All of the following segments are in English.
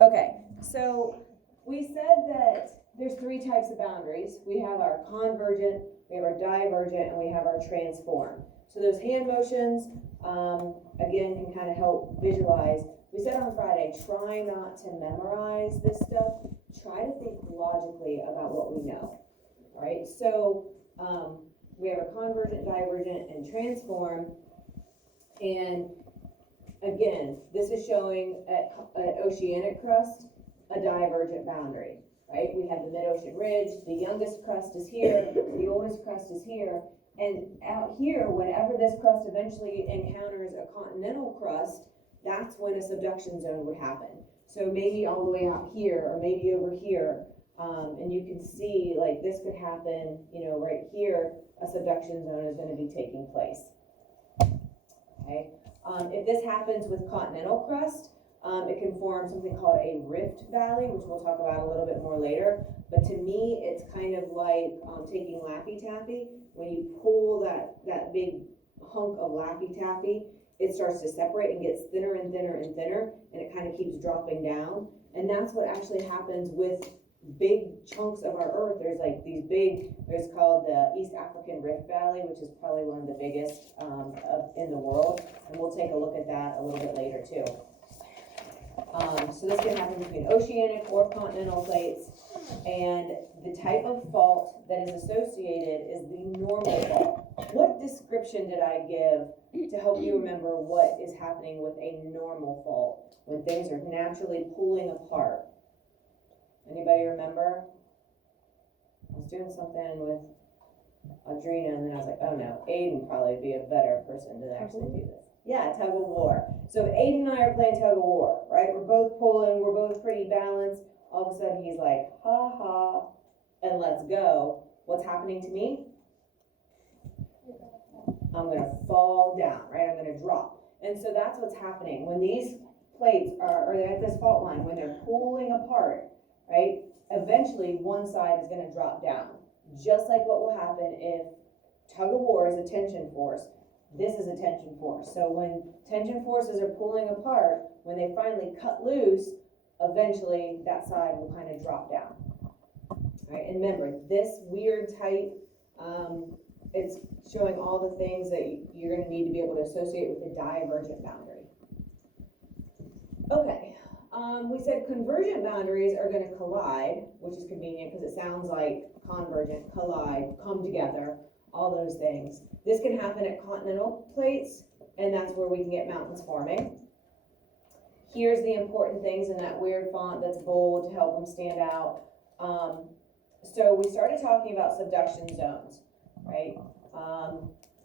Okay, so we said that there's three types of boundaries. We have our convergent, we have our divergent, and we have our transform. So those hand motions, again, can kind of help visualize. We said on Friday, try not to memorize this stuff. Try to think logically about what we know. All right, so we have a convergent, divergent, and transform. And again, this is showing at oceanic crust a divergent boundary, right? We have the mid-ocean ridge, the youngest crust is here, the oldest crust is here, and out here, whenever this crust eventually encounters a continental crust, that's when a subduction zone would happen. So maybe all the way out here, or maybe over here, and you can see like this could happen, right here, a subduction zone is going to be taking place. Okay. If this happens with continental crust, it can form something called a rift valley, which we'll talk about a little bit more later. But to me, it's kind of like taking Laffy Taffy. When you pull that big hunk of Laffy Taffy, it starts to separate and gets thinner and thinner and thinner, and it kind of keeps dropping down. And that's what actually happens with big chunks of our earth. There's like these big, there's called the East African Rift Valley, which is probably one of the biggest in the world, and we'll take a look at that a little bit later too. So this can happen between oceanic or continental plates, and the type of fault that is associated is the normal fault. What description did I give to help you remember what is happening with a normal fault when things are naturally pulling apart? Anybody remember? I was doing something with Audrina, and then I was like, oh no, Aiden probably be a better person to actually do this. Yeah, tug of war. So if Aiden and I are playing tug of war, right? We're both pulling, we're both pretty balanced. All of a sudden he's like, ha ha, and let's go. What's happening to me? I'm gonna fall down, right? I'm gonna drop. And so that's what's happening. When these plates are, or they're at this fault line, when they're pulling apart, right? Eventually one side is gonna drop down. Just like what will happen if tug of war is a tension force, this is a tension force. So when tension forces are pulling apart, when they finally cut loose, eventually that side will kind of drop down. Right? And remember, this weird tight, it's showing all the things that you're going to need to be able to associate with the divergent boundary. Okay, we said convergent boundaries are going to collide, which is convenient because it sounds like convergent, collide, come together, all those things. This can happen at continental plates, and that's where we can get mountains forming. Here's the important things in that weird font that's bold to help them stand out. So we started talking about subduction zones, right?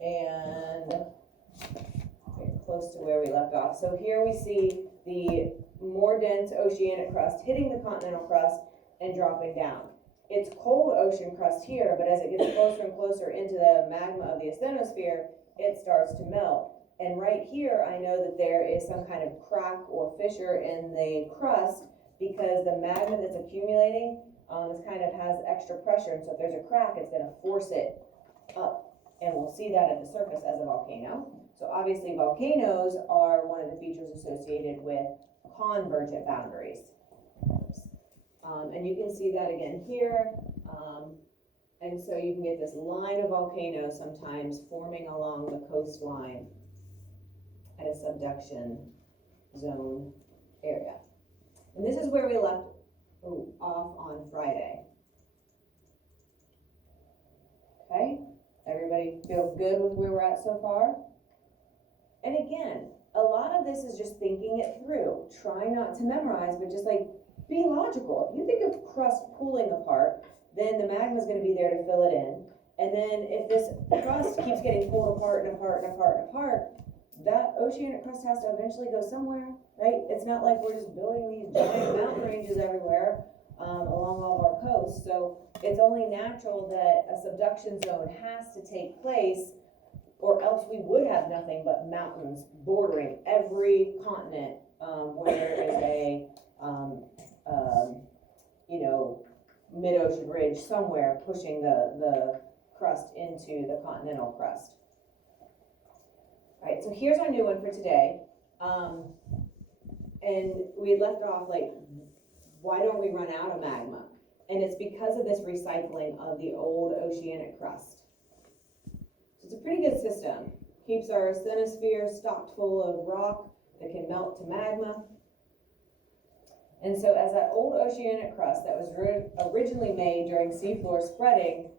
And get close to where we left off. So here we see the more dense oceanic crust hitting the continental crust and dropping down. It's cold ocean crust here, but as it gets closer and closer into the magma of the asthenosphere, it starts to melt. And right here, I know that there is some kind of crack or fissure in the crust because the magma that's accumulating has extra pressure. And so if there's a crack, it's going to force it up. And we'll see that at the surface as a volcano. So obviously volcanoes are one of the features associated with convergent boundaries. And you can see that again here. And so you can get this line of volcanoes sometimes forming along the coastline at a subduction zone area. And this is where we left off on Friday. Okay, everybody feel good with where we're at so far? And again, a lot of this is just thinking it through. Try not to memorize, but just like be logical. If you think of crust pulling apart, then the magma is going to be there to fill it in. And then if this crust keeps getting pulled apart and apart and apart and apart, that oceanic crust has to eventually go somewhere, right? It's not like we're just building these giant mountain ranges everywhere along all of our coasts. So it's only natural that a subduction zone has to take place, or else we would have nothing but mountains bordering every continent where there is a mid-ocean ridge somewhere pushing the crust into the continental crust. All right, so here's our new one for today. and we had left off like, why don't we run out of magma? And it's because of this recycling of the old oceanic crust. So it's a pretty good system. Keeps our ionosphere stocked full of rock that can melt to magma. And so as that old oceanic crust that was originally made during seafloor spreading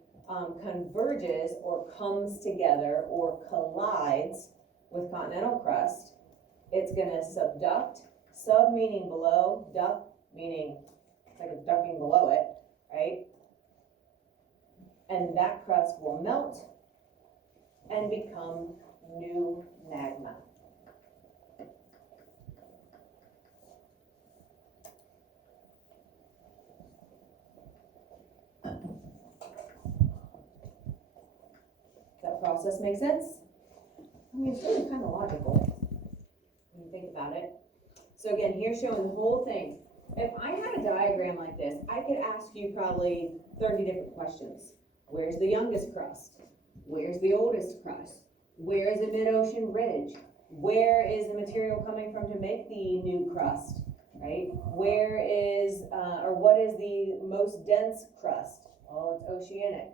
converges or comes together or collides with continental crust, it's going to subduct, sub meaning below, duct meaning it's like it's ducking below it, right? And that crust will melt and become new magma. That process make sense? I mean, it's really kind of logical when you think about it. So again, here's showing the whole thing. If I had a diagram like this, I could ask you probably 30 different questions. Where's the youngest crust? Where's the oldest crust? Where is the mid-ocean ridge? Where is the material coming from to make the new crust, right? Where is, or what is the most dense crust? Oh, it's oceanic.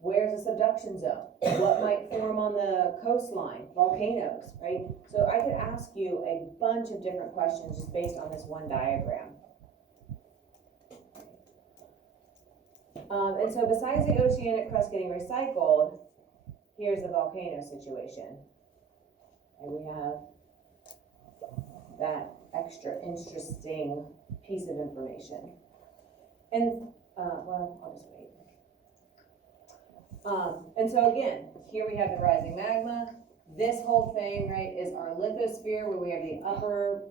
Where's the subduction zone? What might form on the coastline? Volcanoes, right? So I could ask you a bunch of different questions just based on this one diagram. And so besides the oceanic crust getting recycled, here's the volcano situation. And we have that extra interesting piece of information. And, well, I'll just wait. And so again, here we have the rising magma. This whole thing, right, is our lithosphere, where we have the upper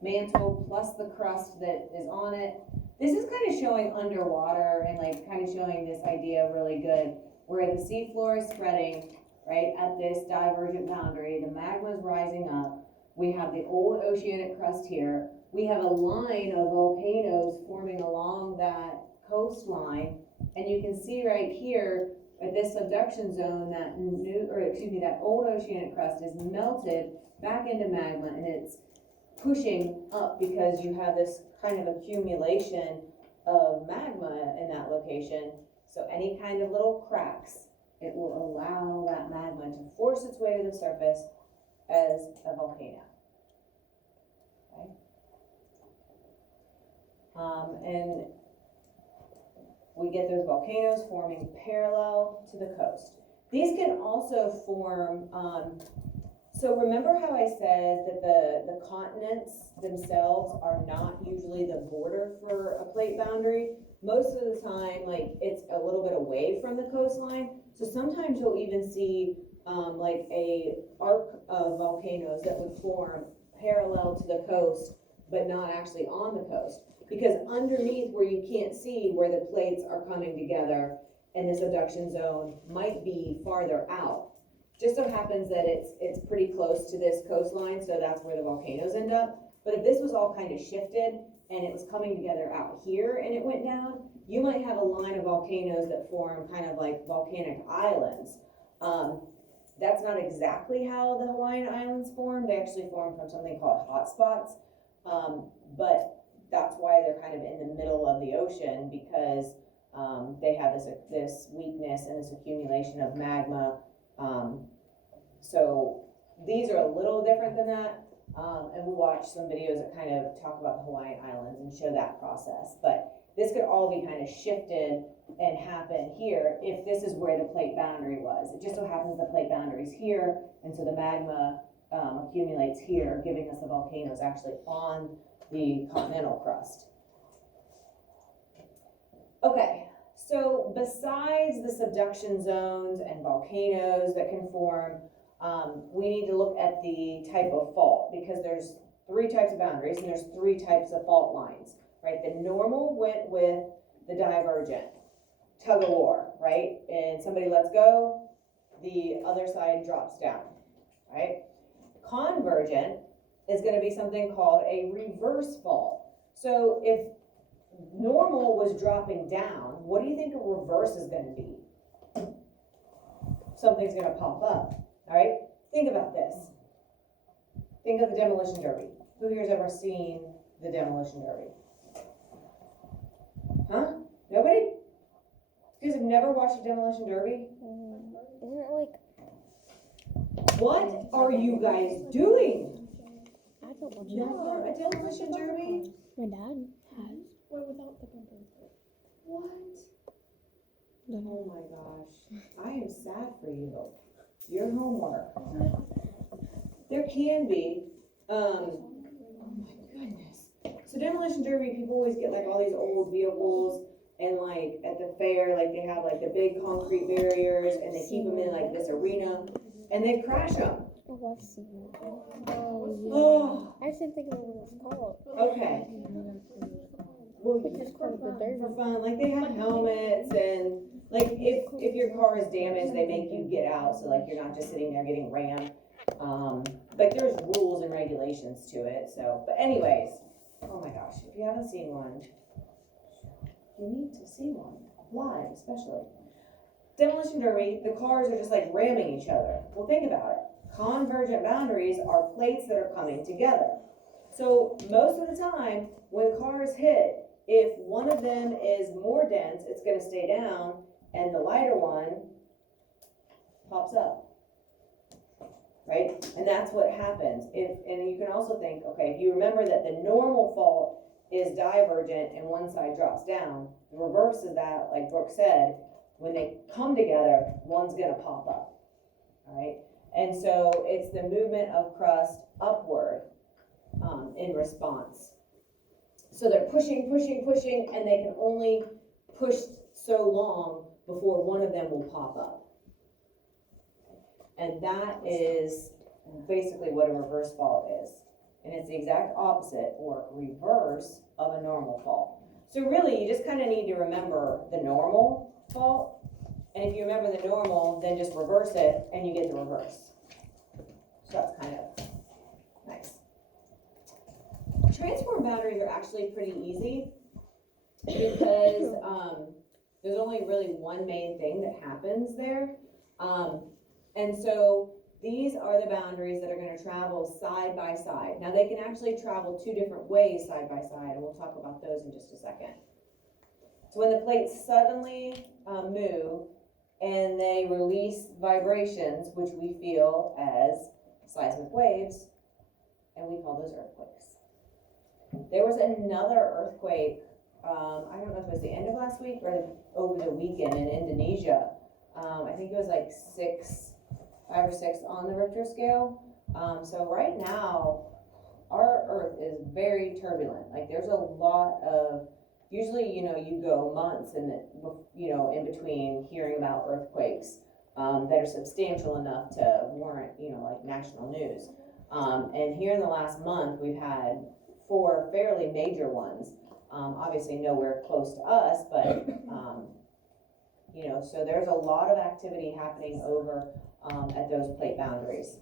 mantle plus the crust that is on it. This is kind of showing underwater and like kind of showing this idea really good, where the seafloor is spreading, right, at this divergent boundary. The magma is rising up. We have the old oceanic crust here. We have a line of volcanoes forming along that coastline, and you can see right here at this subduction zone that that old oceanic crust is melted back into magma, and it's pushing up because you have this kind of accumulation of magma in that location. So any kind of little cracks, it will allow that magma to force its way to the surface as a volcano. Okay? And we get those volcanoes forming parallel to the coast. These can also form, so remember how I said that the continents themselves are not usually the border for a plate boundary? Most of the time, like, it's a little bit away from the coastline. So sometimes you'll even see like a arc of volcanoes that would form parallel to the coast, but not actually on the coast. Because underneath where you can't see where the plates are coming together and the subduction zone might be farther out. Just so happens that it's pretty close to this coastline, so that's where the volcanoes end up. But if this was all kind of shifted and it was coming together out here and it went down, you might have a line of volcanoes that form kind of like volcanic islands. That's not exactly how the Hawaiian Islands formed. They actually formed from something called hotspots, but that's why they're kind of in the middle of the ocean, because they have this weakness and this accumulation of magma. So these are a little different than that, and we'll watch some videos that kind of talk about the Hawaiian Islands and show that process. But this could all be kind of shifted and happen here if this is where the plate boundary was. It just so happens the plate boundary is here, and so the magma accumulates here, giving us the volcanoes actually on the continental crust. Okay, so besides the subduction zones and volcanoes that can form, we need to look at the type of fault, because there's three types of boundaries and there's three types of fault lines, right? The normal went with the divergent, tug of war, right? And somebody lets go, the other side drops down, right? Convergent is going to be something called a reverse fault. So if normal was dropping down, what do you think a reverse is going to be? Something's going to pop up, all right? Think about this. Think of the demolition derby. Who here's ever seen the demolition derby? Huh? Nobody? You guys have never watched a demolition derby? Isn't it like? What are you guys doing? I don't watch Never a demolition derby? My dad has. What without the bumper? What? Oh my gosh. I am sad for you. Your homework. There can be, oh my goodness. So demolition derby, people always get like all these old vehicles and like at the fair, like they have like the big concrete barriers and they keep them in like this arena and they crash them. Oh, I've seen it. Oh, I just didn't think of what it's called. okay. Well, It's just called the derby. for fun, like they have helmets and like if your car is damaged, they make you get out so like you're not just sitting there getting rammed. Like there's rules and regulations to it, so, but anyways, oh my gosh, if you haven't seen one, you need to see one, live especially. Demolition derby, the cars are just like ramming each other. Well, think about it. Convergent boundaries are plates that are coming together. So most of the time, when cars hit, if one of them is more dense, it's gonna stay down, and the lighter one pops up. Right? And that's what happens. And you can also think, okay, if you remember that the normal fault is divergent and one side drops down, the reverse of that, like Brooke said, when they come together, one's gonna pop up, all right? And so it's the movement of crust upward in response. So they're pushing, and they can only push so long before one of them will pop up. And that is basically what a reverse fault is. And it's the exact opposite or reverse of a normal fault. So really, you just kind of need to remember the normal fault. And if you remember the normal, then just reverse it and you get the reverse. So that's kind of nice. Transform boundaries are actually pretty easy because there's only really one main thing that happens there. And so these are the boundaries that are going to travel side by side. Now they can actually travel two different ways side by side, and we'll talk about those in just a second. So when the plates suddenly move and they release vibrations, which we feel as seismic waves, and we call those earthquakes. There was another earthquake, I don't know if it was the end of last week or over the weekend in Indonesia. I think it was like 5 or 6 on the Richter scale. So right now, our Earth is very turbulent. Like there's a lot of, usually, you go months in in between hearing about earthquakes that are substantial enough to warrant, like national news. And here in the last month, we've had 4 fairly major ones. Obviously nowhere close to us, but, so there's a lot of activity happening over at those plate boundaries.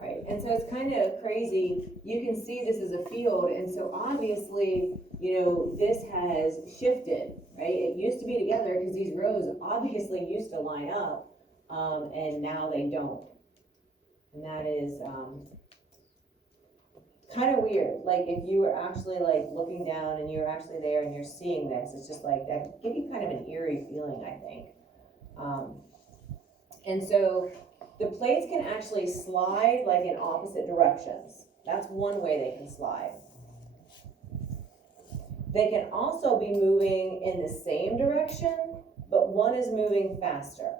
Right, and so it's kind of crazy. You can see this as a field, and so obviously, this has shifted, right? It used to be together because these rows obviously used to line up, and now they don't. And that is kind of weird. Like if you were actually like looking down and you're actually there and you're seeing this, it's just like that give you kind of an eerie feeling, I think. And so the plates can actually slide like in opposite directions. That's one way they can slide. They can also be moving in the same direction, but one is moving faster.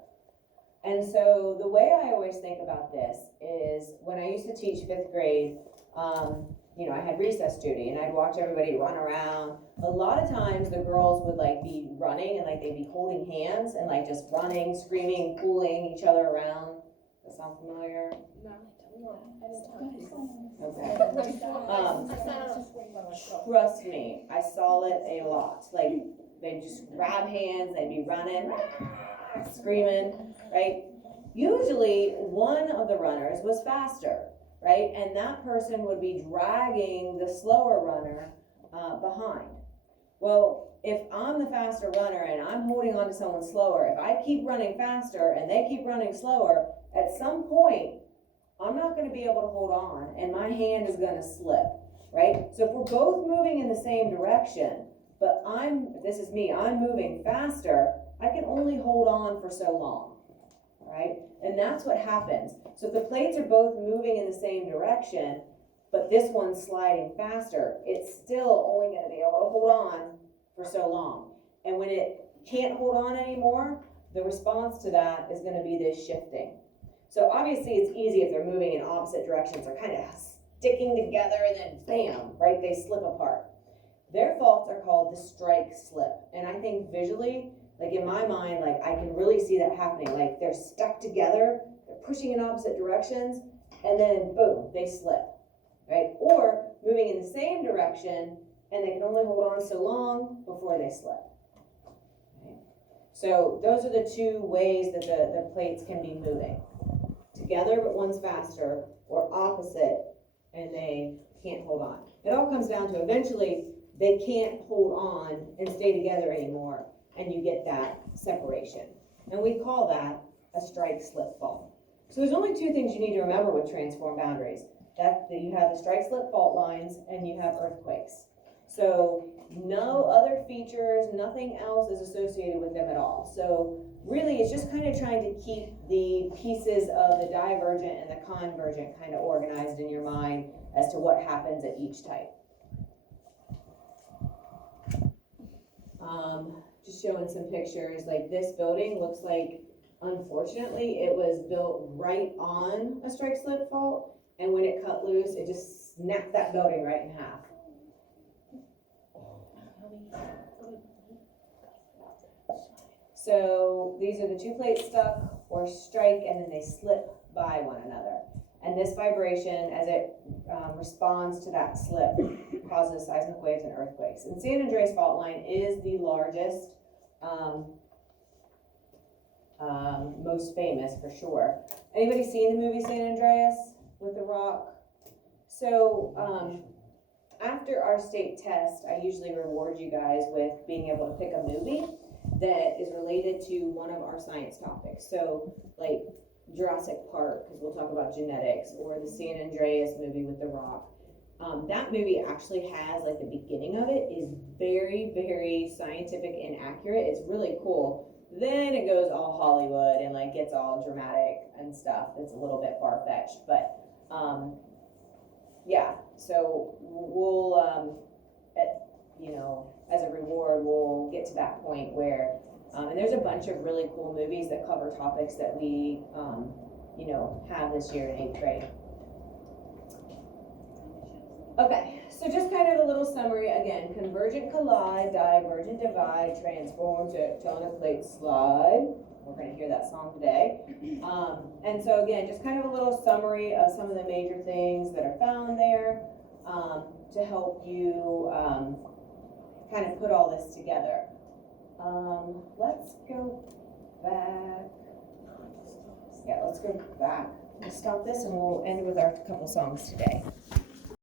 And so the way I always think about this is when I used to teach 5th grade, I had recess duty and I'd watch everybody run around. A lot of times the girls would like be running and like they'd be holding hands and like just running, screaming, pulling each other around. Does that sound familiar? No. Okay. Trust me, I saw it a lot. Like they'd just grab hands, they'd be running, screaming, right? Usually one of the runners was faster, right? And that person would be dragging the slower runner behind. Well, if I'm the faster runner and I'm holding on to someone slower, if I keep running faster and they keep running slower, at some point, I'm not gonna be able to hold on, and my hand is gonna slip, right? So if we're both moving in the same direction, but this is me, I'm moving faster, I can only hold on for so long, right? And that's what happens. So if the plates are both moving in the same direction, but this one's sliding faster, it's still only gonna be able to hold on for so long. And when it can't hold on anymore, the response to that is gonna be this shifting. So obviously it's easy if they're moving in opposite directions, they're kind of sticking together and then bam, right, they slip apart. Their faults are called the strike slip. And I think visually, like in my mind, like I can really see that happening. Like they're stuck together, they're pushing in opposite directions, and then boom, they slip, right? Or moving in the same direction, and they can only hold on so long before they slip. Right? So those are the two ways that the plates can be moving. Together, but one's faster, or opposite, and they can't hold on. It all comes down to eventually they can't hold on and stay together anymore, and you get that separation. And we call that a strike slip fault. So there's only two things you need to remember with transform boundaries. That you have the strike slip fault lines and you have earthquakes. So no other features, nothing else is associated with them at all. So really it's just kind of trying to keep the pieces of the divergent and the convergent kind of organized in your mind as to what happens at each type. Just showing some pictures, like this building looks like, unfortunately, it was built right on a strike slip fault, and when it cut loose, it just snapped that building right in half. So these are the two plates stuck or strike, and then they slip by one another. And this vibration, as it responds to that slip, causes seismic waves and earthquakes. And San Andreas fault line is the largest, most famous for sure. Anybody seen the movie San Andreas with The Rock? So after our state test, I usually reward you guys with being able to pick a movie that is related to one of our science topics. So like Jurassic Park, because we'll talk about genetics, or the San Andreas movie with The Rock. That movie actually has, like, the beginning of it is very, very scientific and accurate. It's really cool. Then it goes all Hollywood and like gets all dramatic and stuff. It's a little bit far-fetched, but yeah. So we'll, as a reward, we'll get to that point where, and there's a bunch of really cool movies that cover topics that we, have this year in 8th grade. Okay, so just kind of a little summary again. Convergent collide, divergent divide, transform, tectonic plate slide. We're going to hear that song today. And so again, just kind of a little summary of some of the major things that are found there to help you kind of put all this together. Let's go back. Yeah, let's go back. Let's stop this and we'll end with our couple songs today.